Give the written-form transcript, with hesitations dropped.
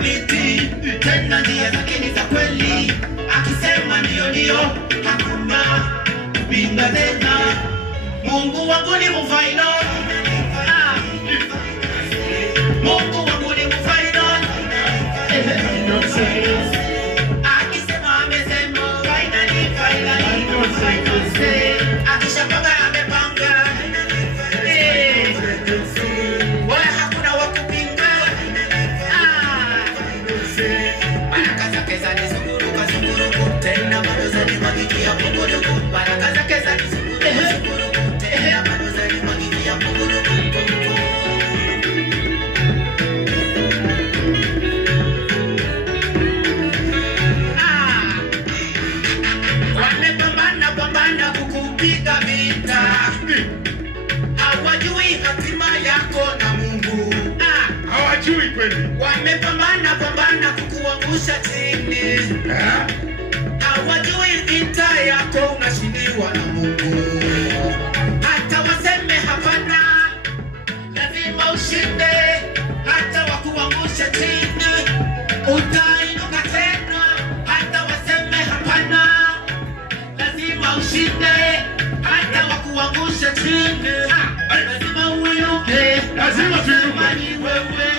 thabiti, tena njia zake ni za kweli. Akisema ndio, hakuna kupinga tena. Mungu wangu ni mfaino. Mungu wangu ni mfaino. Akisema amesema, finally. Akishapanga amepanga. Wala hakuna wa kupinga. Baraka zake zanizunguruka, tena bado zanimwagikia pukuruku. Baraka zake zanizunguruka, tena bado zanimwagikia pukuruku. Wamepambana kukupiga vita, hawajui hatima yako na Mungu. Hawajui kweli. Wamepambana kukuangusha chini, hawajui vita yako unashindiwa na Mungu. Hata waseme hapana, lazima ushinde. Hata wakuangusha chini, utainuka tena. Hata waseme hapana, lazima ushinde. Hata wakuangusha chini, lazima uinuke. Lazima tuinuke. Wewe